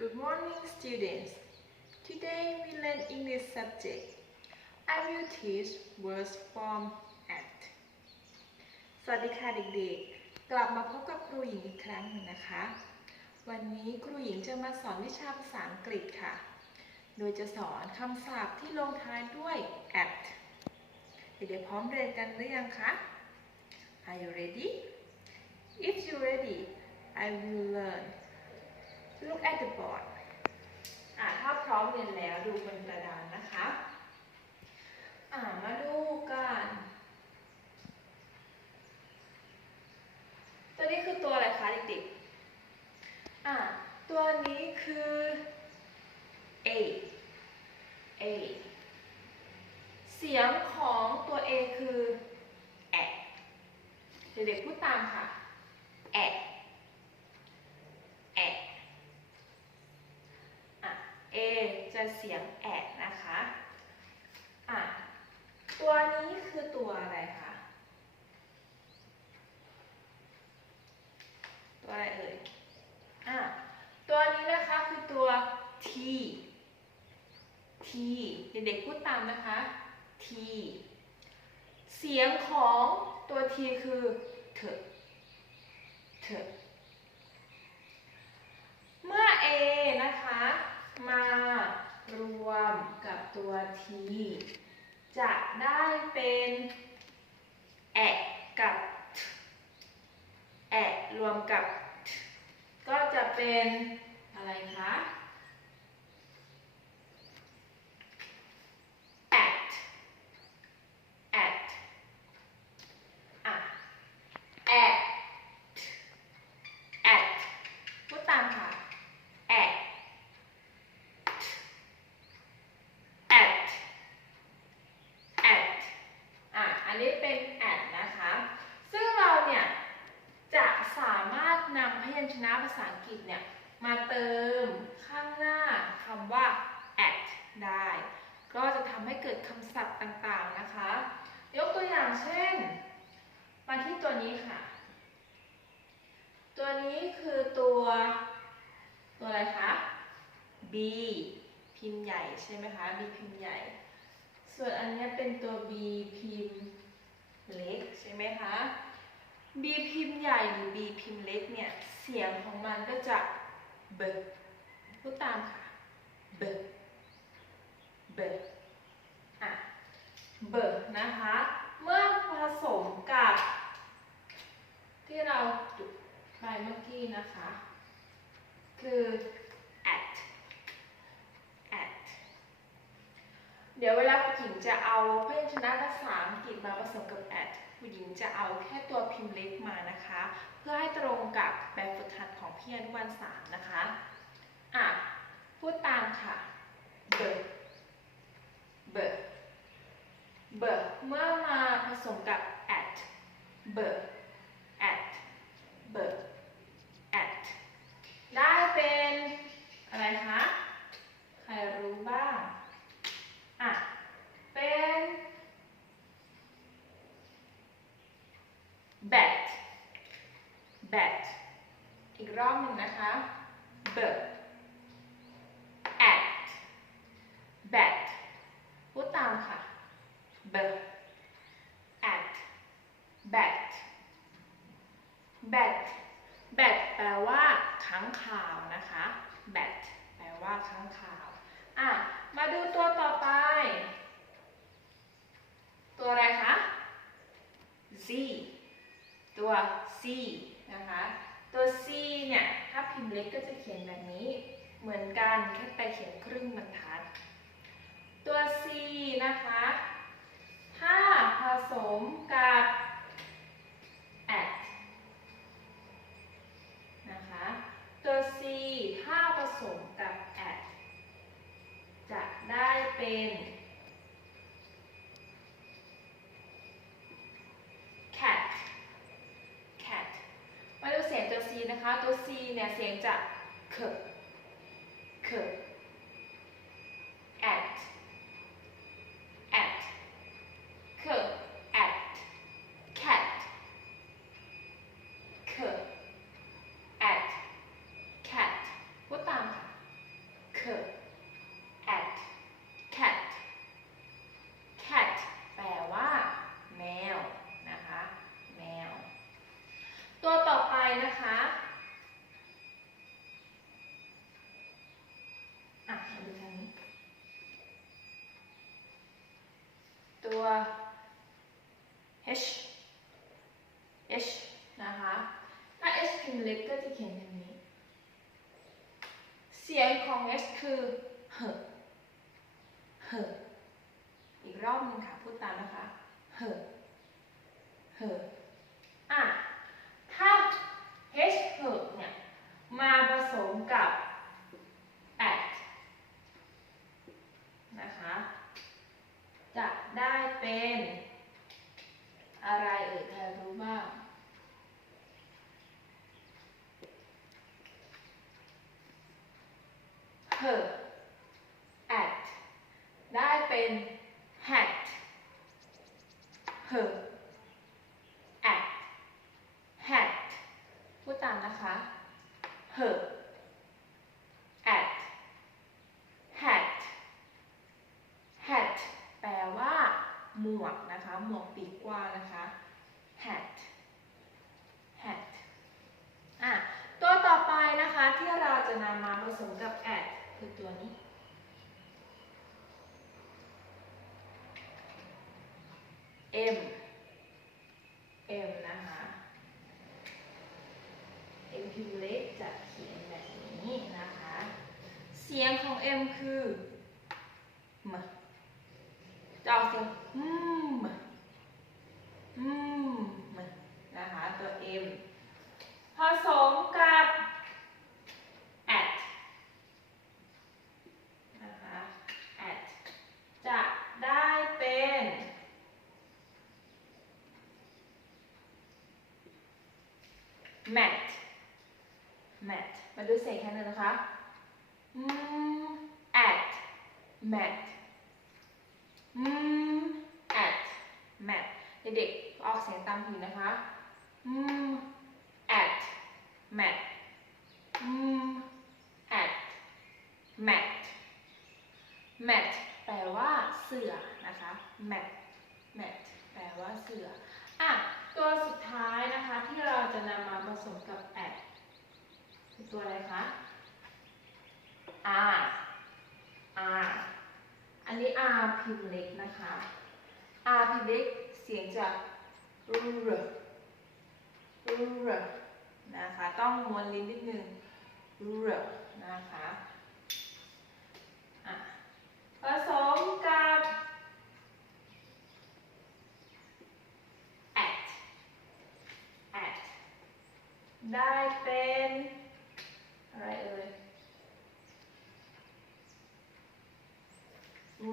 Good morning, students. Today we learn English subject. I will teach words from at. สวัสดีค่ะเด็กๆ กลับมาพบกับครูหญิงอีกครั้งหนึ่งนะคะ วันนี้ครูหญิงจะมาสอนวิชาภาษาอังกฤษค่ะ โดยจะสอนคำศัพท์ที่ลงท้ายด้วย at เด็กๆพร้อมเรียนกันหรือยังคะ Are you ready? If you're ready, I will learn. Look at the board. อ่าถ้าพร้อมเรียนแล้วดูบนกระดานนะคะอ่ามาดูกันตัวนี้คือตัวอะไรคะเด็กๆอ่าตัวนี้คือ A A เสียงของตัว A คือแอะเด็กๆพูดตามค่ะ แอะแอะอะ A จะ เสียงแอะนะคะอะตัวนี้คือตัวอะไรคะตัวอะไรเอ่ยอะตัวนี้นะคะคือตัว T T เด็กๆพูดตามนะคะ T เสียงของตัว T คือเถอะเถอะเมื่อ A นะคะ มารวมกับ ตัว T จะได้เป็นแอะกับ t แอะรวมกับ t ก็จะเป็นอะไรคะ at at อะ at at พูดตามค่ะ at at at อะ อันนี้เป็น at นะคะ ซึ่งเราเนี่ย จะสามารถนำพยัญ ชนะภาษาอังกฤษเนี่ยมาเติมข้างหน้าคำว่า at ได้ ก็จะทำให้เกิดคำศัพท์ต่างๆนะคะ ยกตัวอย่างเช่น มาที่ตัวนี้ค่ะ ตัวนี้คือตัว ตัวอะไรคะ B พิมพ์ใหญ่ใช่ไหมคะ B พิมพ์ใหญ่ ส่วนอันนี้เป็นตัว B พิมพ์เล็กใช่ไหมคะ B พิมพ์ใหญ่หรือ B พิมพ์เล็กเนี่ย เสียงของมันก็จะเบิพูดตามค่ะเบิเบิอะเบิกนะคะ เมื่อผสมกับ ที่เราจุดไปเมื่อกี้นะคะ คือ at at เดี๋ยวเวลาผู้หญิงจะเอาพยัญชนะภาษาอังกฤษมาผสมกับ at ผู้หญิงจะเอาแค่ตัวพิมพ์เล็กมานะคะ เพื่อให้ตรงกับแบบฝึกหัดของพี่อนุบาลสามนะคะอะพูดตามค่ะเบอร์เบอร์เบอร์เมื่อมาผสมกับ at เบอร์ เบิก at ได้เป็นอะไรคะ ใครรู้บ้าง อะ เป็น bat bat อีกรอบหนึ่งนะคะ b at bat พูดตามค่ะ b at bat bat bat แปลว่าค้างคาวนะคะ bat แปลว่าค้างคาวอะมาดูตัวต่อไป ตัวอะไรคะ z ตัว c นะคะ ตัว c เนี่ย ถ้าพิมพ์เล็กก็จะเขียนแบบนี้ เหมือนกันแค่ไปเขียนครึ่งบรรทัด ตัว c นะคะ ถ้าผสมกับ at นะคะ ตัว c ถ้าผสมกับ at จะได้เป็น cat cat มาดูเสียงตัว c นะคะ ตัว c เนี่ยเสียงจะเคเค at at เค at cat เค at cat พูดตามค่ะ h h นะคะ ถ้า h พิมพ์เล็กก็จะเขียนอย่างนี้ เสียงของ h คือเหเหอีกรอบหนึงค่ะ พูดตามนะคะเหเหอะ ถ้า h เหเนี่ย มาผสมกับ at นะคะ จะได้เป็น อะไรเอ่ยใครรู้บ้าง her at ได้เป็น hat her at hat พูดตามนะคะ her at hat hat แปลว่า หม วกนะคะ หมวกปีกกว้างนะคะ hat hat อะตัวต่อไปนะคะที่เราจะนำมาผสมกับ at คือตัวนี้ m m นะคะ m พิมพ์เล็กจะเขียนแบบนี้นะคะ เสียงของ m คือมจะออกเสียงอืมอืมนะคะ ตัว m ผสมกับ at นะคะ at จะได้เป็น mat mat มาดูเสียงแค่นั้นนะคะอืม at mat อืม at mat เด็กๆออกเสียงตามผิวนะคะอืม at mat อืม at mat mat แปลว่าเสือนะคะ mat mat แปลว่าเสือ ตัวสุดท้ายนะคะที่เราจะนำมาผสมกับ at คือตัวอะไรคะ r r อันนี้ r พิมพ์เล็กนะคะ r พิมพ์เล็กเสียงจะ r r นะคะ ต้องม้วนลิ้นนิดนึง r นะคะอะผสมกับ at at ได้เป็น อะไรเอ่ย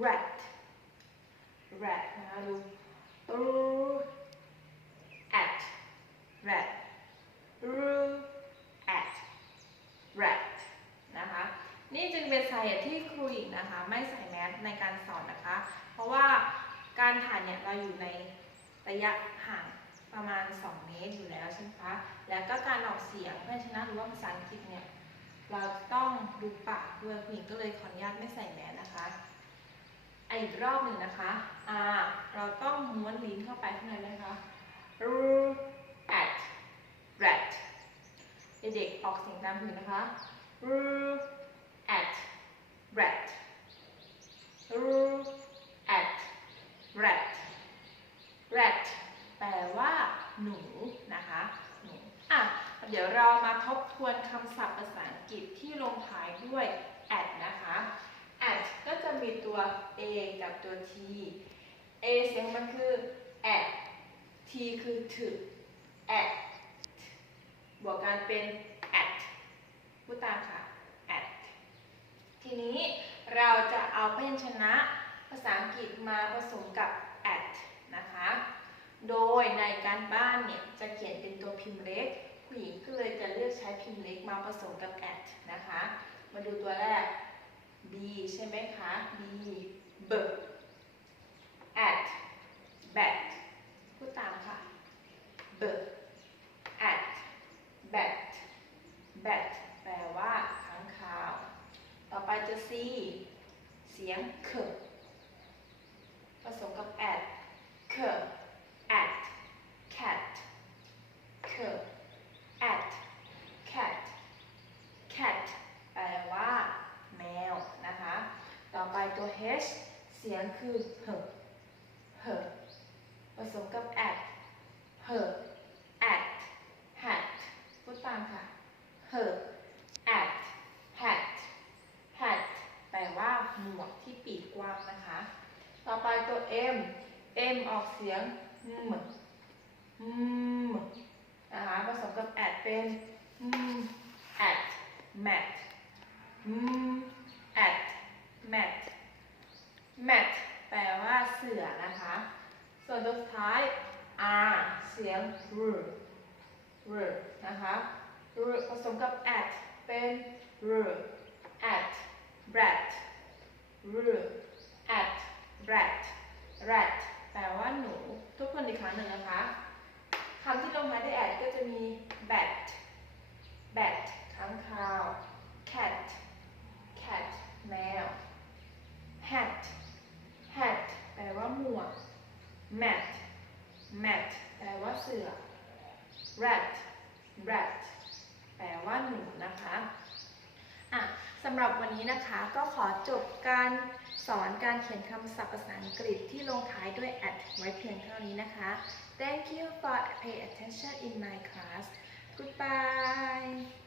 rat rat นะคะดู r at rat r at rat นะคะ นี่จึงเป็นสาเหตุที่ครูหญิงนะคะ ไม่ใส่แมสในการสอนนะคะ เพราะว่าการถ่ายเนี่ยเราอยู่ในระยะห่าง ประมาณ 2 เมตรอยู่แล้วใช่ไหมคะ แล้วก็การออกเสียงเพยัญชนะหรือว่าภาษาอังกฤษเนี่ย เราต้องดูปากด้วยผู้หญิงก็เลยขออนุญาตไม่ใส่แมสนะคะอีกรอบหนึ่งนะคะ R เราต้องม้วนลิ้นเข้าไปข้างในนะคะ r at rat เด็กๆออกเสียงตามผืนนะคะ r at rat r at rat rat แปลว่า หนูนะคะหนูอะเดี๋ยวเรามาทบทวนคำศัพท์ภาษาอังกฤษที่ลงท้ายด้วย at นะคะ at ก็จะมีตัว a กับตัว t a เสียงมันคือ at t คือถึก at บวกกันเป็น at พูดตามค่ะ at ทีนี้เราจะเอาพยัญชนะภาษาอังกฤษมาผสมกับ โดยในการบ้านเนี่ยจะเขียนเป็นตัวพิมพ์เล็ก ผู้หญิงก็เลยจะเลือกใช้พิมพ์เล็กมาผสมกับ at นะคะ มาดูตัวแรก b ใช่ไหมคะ b b at bat พูดตามค่ะ ตัว h เสียงคือเหอเห h ผสมกับ at h at hat พูดตามค่ะ h at hat hat แปลว่าหมวกที่ปีกกว้างนะคะ ต่อไปตัว m m ออกเสียง m m เป็น r at rat r at rat rat แปลว่าหนู ทุกคนอีกครั้งหนึ่งนะคะคำที่ลงท้ายด้วย at ก็จะมี bat bat ค้างคาว cat cat แมว hat hat แปลว่าหมวก mat mat แปลว่าเสือ rat rat แปลว่าหนูนะคะอะสำหรับวันนี้นะคะก็ขอจบการสอนการเขียนคำศัพท์ภาษาอังกฤษที่ลงท้ายด้วย at ไว้เพียงเท่านี้นะคะ Thank you for pay attention in my class Goodbye